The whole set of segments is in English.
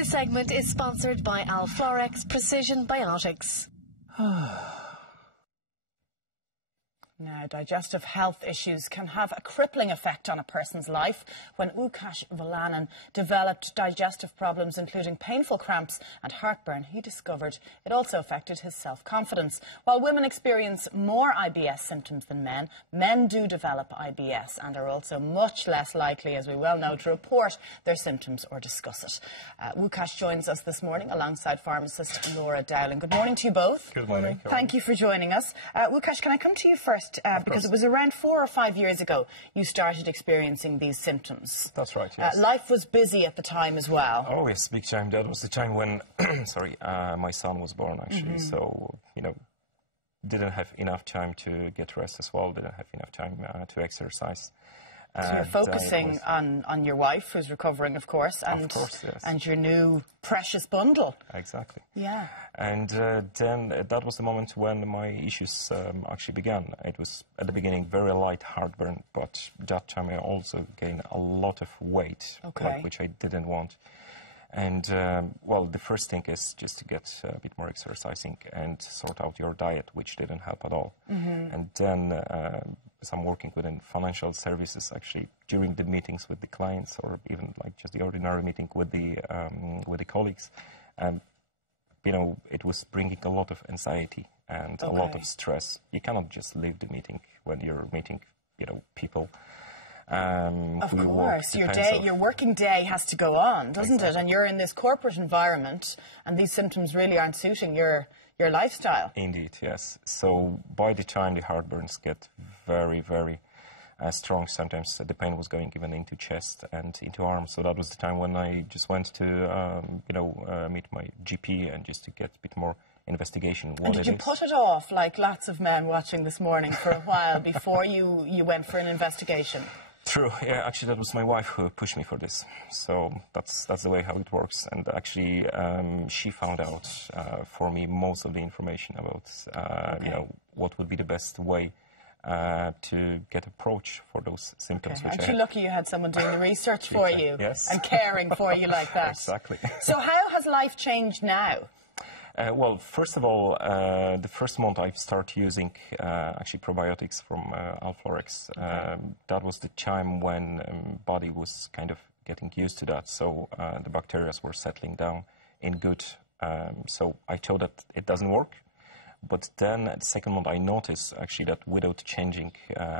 This segment is sponsored by Alflorex Precision Biotics. Now, digestive health issues can have a crippling effect on a person's life. When Lukasz developed digestive problems, including painful cramps and heartburn, he discovered it also affected his self-confidence. While women experience more IBS symptoms than men, men do develop IBS and are also much less likely, as we well know, to report their symptoms or discuss it. Lukasz joins us this morning alongside pharmacist Laura Dowling. Good morning to you both. Good morning. Thank you for joining us. Lukasz, can I come to you first? Because it was around 4 or 5 years ago you started experiencing these symptoms. That's right, yes. Life was busy at the time as well. Oh, yes, big time. That was the time when, my son was born, actually. So, you know, didn't have enough time to get rest as well, didn't have enough time to exercise. So you're focusing on your wife, who's recovering, of course, yes. and your new precious bundle. Exactly. Yeah. And then that was the moment when my issues actually began. It was, at the beginning, very light heartburn, but that time I also gained a lot of weight, which I didn't want. And, well, the first thing is just to get a bit more exercising and sort out your diet, which didn't help at all. And then, as I'm working within financial services, actually, during the meetings with the clients, or even like just the ordinary meeting with the colleagues, you know, it was bringing a lot of anxiety and a lot of stress. You cannot just leave the meeting when you're meeting, you know, people. Of course, your working day has to go on, doesn't it? And you're in this corporate environment, and these symptoms really aren't suiting your lifestyle. Indeed, yes. So by the time the heartburns get very, very strong, sometimes the pain was going even into chest and into arms. So that was the time when I just went to, meet my GP and just to get a bit more investigation. And did you put it off, like lots of men watching this morning, for a while before you went for an investigation? True. Yeah, actually, that was my wife who pushed me for this. So that's the way how it works. And actually, she found out for me most of the information about, you know, what would be the best way to get approach for those symptoms. Aren't you lucky you had someone doing the research for you and caring for you like that? Exactly. So how has life changed now? Well, first of all, the first month I started using actually probiotics from Alflorex. That was the time when body was kind of getting used to that, so the bacteria were settling down in good. So I thought that it doesn't work, but then the second month I noticed actually that without changing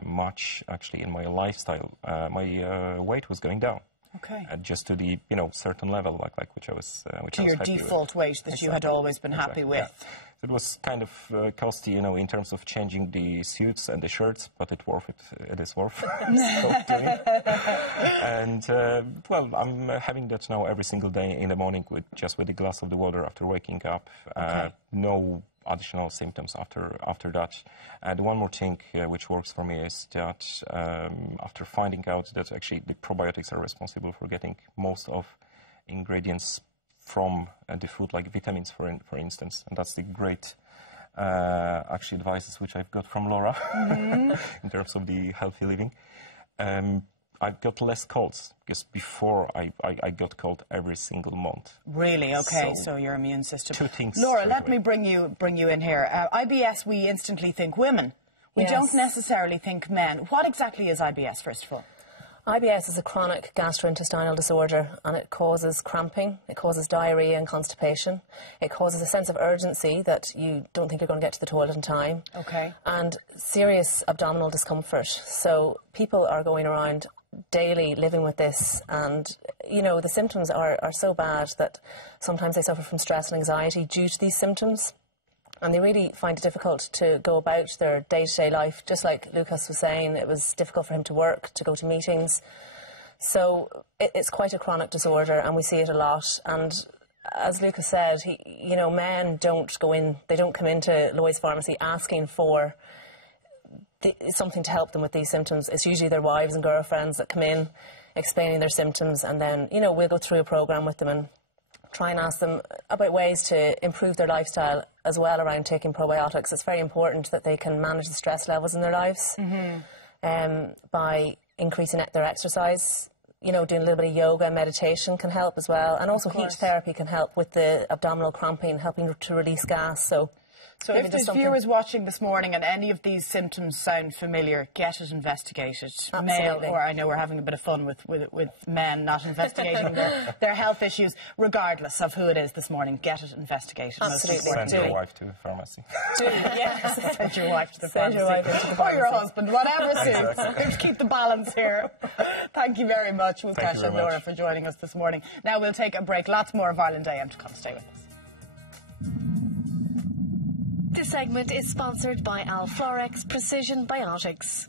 much actually in my lifestyle, my weight was going down. Okay. Just to the, you know, certain level, like which I was to your default weight that you had always been happy with. Yeah. It was kind of costly, you know, in terms of changing the suits and the shirts, but it's worth it. It is worth it. And well, I'm having that now every single day in the morning with a glass of the water after waking up. No additional symptoms after that. And one more thing which works for me is that after finding out that actually the probiotics are responsible for getting most of ingredients from the food, like vitamins, for instance, and that's the great actually advices which I've got from Laura in terms of the healthy living. I've got less colds, because before I got cold every single month. Really? Okay, so your immune system. Two things. Laura, let me bring you in here. IBS, we instantly think women. We don't necessarily think men. What exactly is IBS, first of all? IBS is a chronic gastrointestinal disorder, and it causes cramping, it causes diarrhoea and constipation, it causes a sense of urgency that you don't think you're going to get to the toilet in time, and serious abdominal discomfort. So people are going around daily living with this, and you know, the symptoms are so bad that sometimes they suffer from stress and anxiety due to these symptoms, and they really find it difficult to go about their day-to-day life. Just like Lukasz was saying, it was difficult for him to work, to go to meetings. So it's quite a chronic disorder, and we see it a lot. And as Lukasz said, you know, men don't come into Lloyd's Pharmacy asking for something to help them with these symptoms. It's usually their wives and girlfriends that come in explaining their symptoms, and then, you know, we'll go through a programme with them and try and ask them about ways to improve their lifestyle as well around taking probiotics. It's very important that they can manage the stress levels in their lives by increasing their exercise. you know, doing a little bit of yoga and meditation can help as well. And also heat therapy can help with the abdominal cramping, helping to release gas. So if there's viewers watching this morning and any of these symptoms sound familiar, get it investigated. Absolutely. Male, or I know we're having a bit of fun with men not investigating their health issues, regardless of who it is this morning, get it investigated. Absolutely. Send your wife to the pharmacy. Yes, send your wife to the Send your pharmacy. wife into the Or your pharmacy. husband, whatever suits. Let's keep the balance here. Thank you very much, Lukasz and Laura, for joining us this morning. Now we'll take a break. Lots more of Ireland AM to come. Stay with us. This segment is sponsored by Alflorex Precision Biotics.